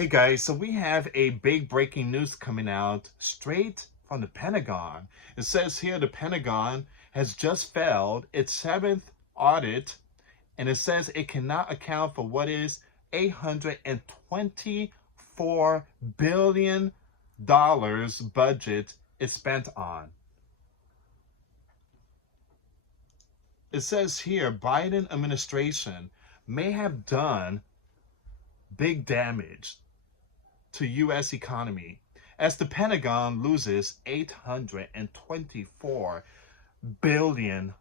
Hey guys, so we have a big breaking news coming out straight from the Pentagon. It says here the Pentagon has just failed its 7th audit, and it says it cannot account for what is $824 billion budget is spent on. It says here Biden administration may have done big damage to U.S. economy as the Pentagon loses $824 billion.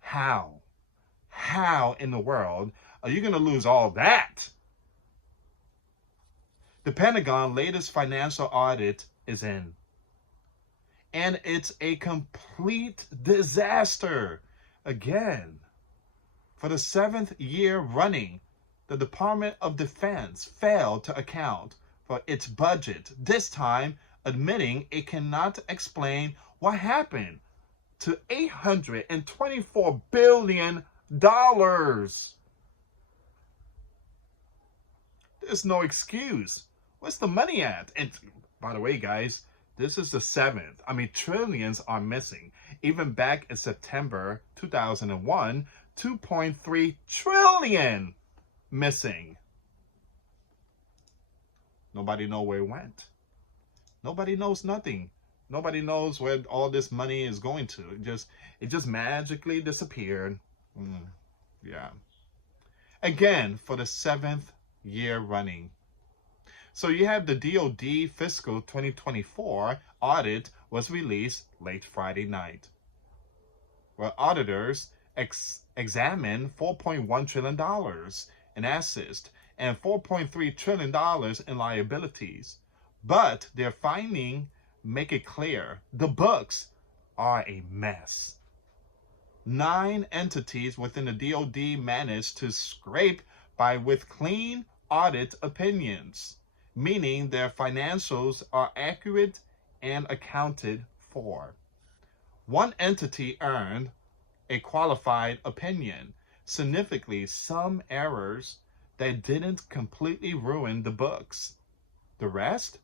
How in the world are you going to lose all that? The Pentagon latest financial audit is in, and it's a complete disaster. Again, for the 7th year running, the Department of Defense failed to account for its budget, this time admitting it cannot explain what happened to $824 billion. There's no excuse. Where's the money at? And by the way, guys, this is the 7th. I mean, trillions are missing. Even back in September 2001, 2.3 trillion missing. Nobody knows where it went. Nobody knows nothing. Nobody knows where all this money is going to. It just magically disappeared. Yeah. Again, for the 7th year running. So you have the DoD fiscal 2024 audit was released late Friday night, where auditors examined $4.1 trillion in assets and $4.3 trillion in liabilities. But their findings make it clear the books are a mess. 9 entities within the DoD managed to scrape by with clean audit opinions, meaning their financials are accurate and accounted for. One entity earned a qualified opinion, significantly some errors that didn't completely ruin the books. The rest?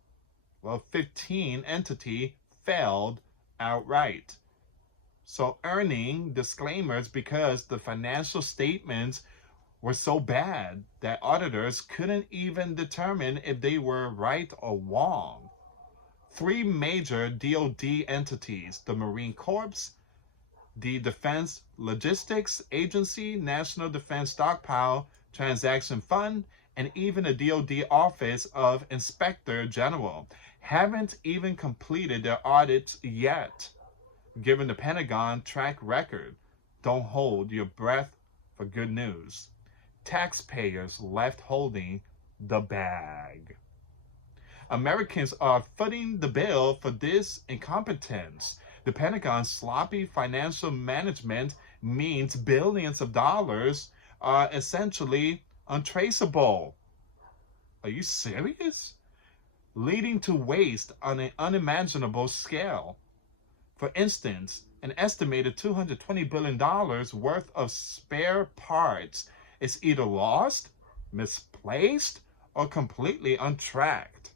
Well, 15 entities failed outright. So earning disclaimers because the financial statements were so bad that auditors couldn't even determine if they were right or wrong. 3 major DoD entities, the Marine Corps, the Defense Logistics Agency, National Defense Stockpile Transaction Fund, and even the DoD Office of Inspector General, haven't even completed their audits yet. Given the Pentagon track record, don't hold your breath for good news. Taxpayers left holding the bag. Americans are footing the bill for this incompetence. The Pentagon's sloppy financial management means billions of dollars are essentially untraceable. Are you serious? Leading to waste on an unimaginable scale. For instance, an estimated $220 billion worth of spare parts is either lost, misplaced, or completely untracked.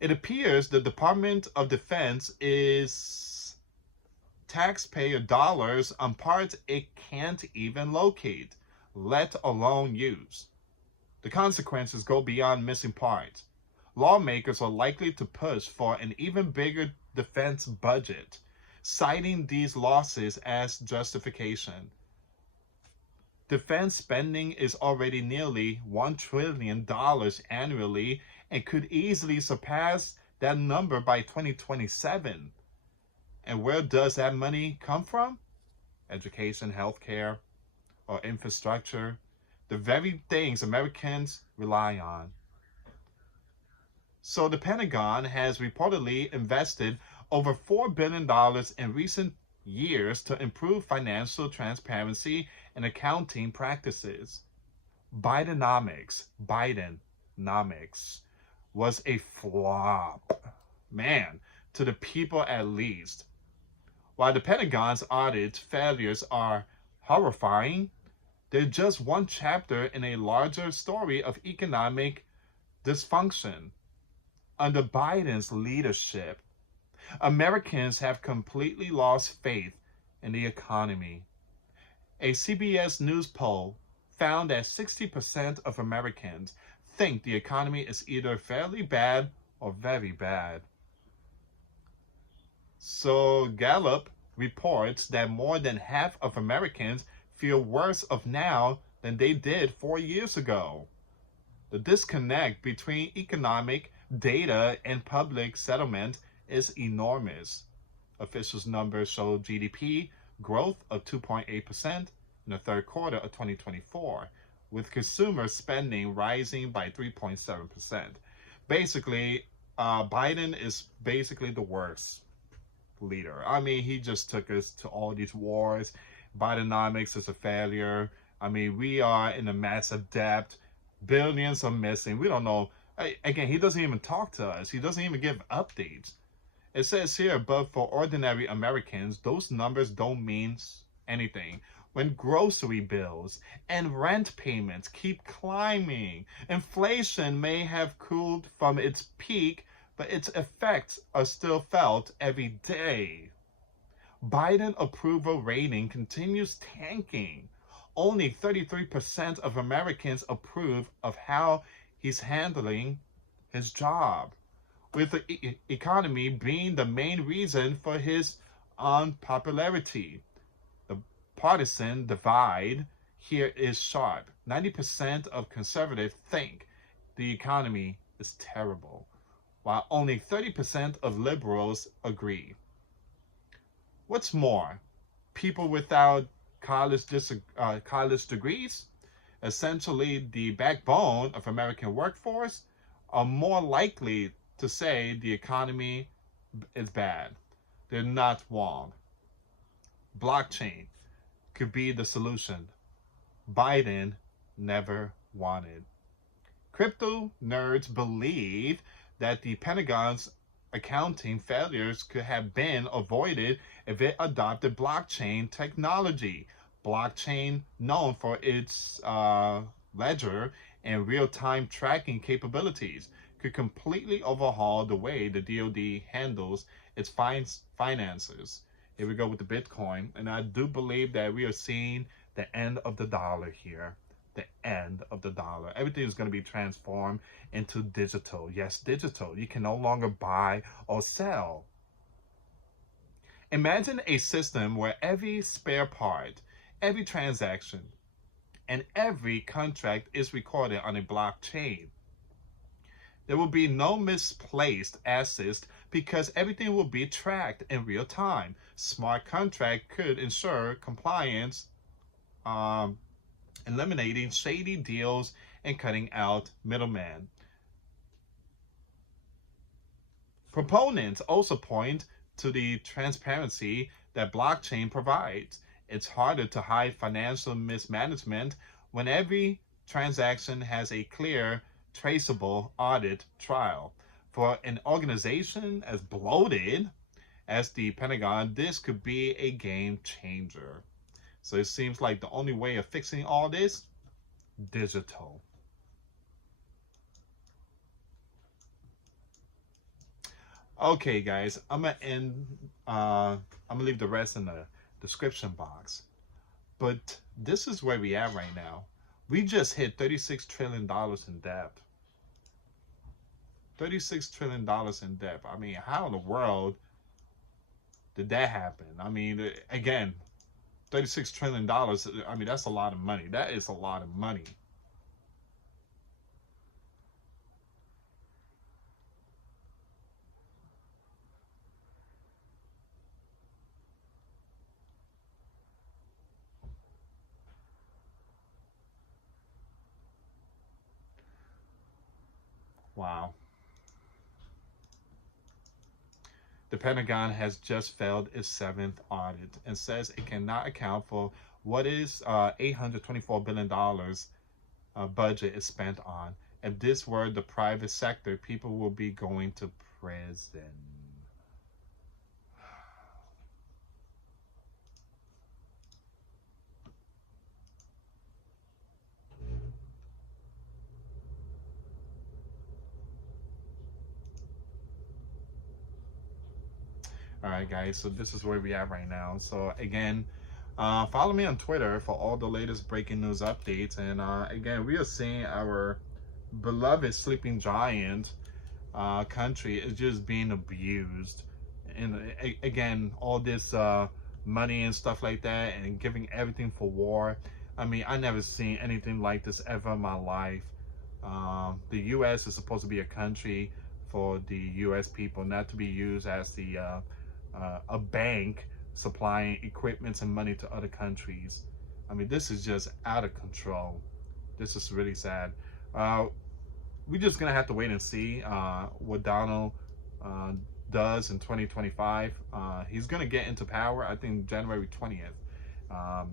It appears the Department of Defense is taxpayer dollars on parts it can't even locate, let alone use. The consequences go beyond missing parts. Lawmakers are likely to push for an even bigger defense budget, citing these losses as justification. Defense spending is already nearly $1 trillion annually and could easily surpass that number by 2027. And where does that money come from? Education, healthcare, or infrastructure, the very things Americans rely on. So the Pentagon has reportedly invested over $4 billion in recent years to improve financial transparency and accounting practices. Bidenomics was a flop. Man, to the people at least. While the Pentagon's audit failures are horrifying, They're just one chapter in a larger story of economic dysfunction. Under Biden's leadership, Americans have completely lost faith in the economy. A CBS News poll found that 60% of Americans think the economy is either fairly bad or very bad. So Gallup reports that more than half of Americans feel worse off now than they did 4 years ago. The disconnect between economic data and public sentiment is enormous. Officials' numbers show GDP growth of 2.8% in the third quarter of 2024, with consumer spending rising by 3.7%. Basically, Biden is basically the worst leader. I mean, he just took us to all these wars. Bidenomics is a failure. I mean, we are in a massive debt. Billions are missing. We don't know. Again, he doesn't even talk to us. He doesn't even give updates. It says here, but for ordinary Americans, those numbers don't mean anything. When grocery bills and rent payments keep climbing, inflation may have cooled from its peak, but its effects are still felt every day. Biden approval rating continues tanking. Only 33% of Americans approve of how he's handling his job, with the economy being the main reason for his unpopularity. The partisan divide here is sharp. 90% of conservatives think the economy is terrible, while only 30% of liberals agree. What's more, people without college degrees, essentially the backbone of American workforce, are more likely to say the economy is bad. They're not wrong. Blockchain could be the solution Biden never wanted. Crypto nerds believe that the Pentagon's accounting failures could have been avoided if it adopted blockchain technology. Blockchain, known for its ledger and real-time tracking capabilities, could completely overhaul the way the DoD handles its finances. Here we go with the Bitcoin, and I do believe that we are seeing the end of the dollar here. The end of the dollar. Everything is going to be transformed into digital. Yes, digital. You can no longer buy or sell. Imagine a system where every spare part, every transaction, and every contract is recorded on a blockchain. There will be no misplaced assets because everything will be tracked in real time. Smart contract could ensure compliance, eliminating shady deals and cutting out middlemen. Proponents also point to the transparency that blockchain provides. It's harder to hide financial mismanagement when every transaction has a clear, traceable audit trail. For an organization as bloated as the Pentagon, this could be a game changer. So it seems like the only way of fixing all this, digital. Okay, guys, I'm gonna leave the rest in the description box. But this is where we at right now. We just hit $36 trillion in debt. $36 trillion in debt. I mean, how in the world did that happen? I mean, again, $36 trillion. I mean, that's a lot of money. That is a lot of money. Wow. The Pentagon has just failed its 7th audit and says it cannot account for what is $824 billion budget is spent on. If this were the private sector, people will be going to prison. All right, guys. So this is where we are right now. So again, follow me on Twitter for all the latest breaking news updates. And again, we are seeing our beloved sleeping giant country is just being abused. And again, all this money and stuff like that, and giving everything for war. I mean, I never seen anything like this ever in my life. The U.S. is supposed to be a country for the U.S. people, not to be used as a bank supplying equipment and money to other countries. I mean, this is just out of control. This is really sad. We're just gonna have to wait and see what Donald does in 2025. He's gonna get into power, I think, January 20th.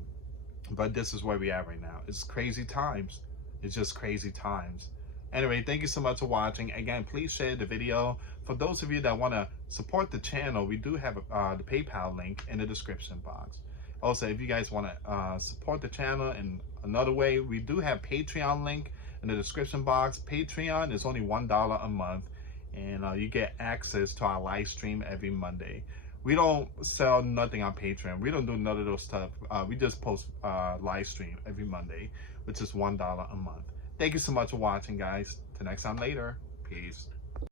But this is where we are right now. It's crazy times. It's just crazy times. Anyway, thank you so much for watching. Again, please share the video. For those of you that want to support the channel, we do have the PayPal link in the description box. Also, if you guys want to support the channel in another way, we do have Patreon link in the description box. Patreon is only $1 a month, and you get access to our live stream every Monday. We don't sell nothing on Patreon. We don't do none of those stuff. We just post live stream every Monday, which is $1 a month. Thank you so much for watching, guys. Till next time later. Peace.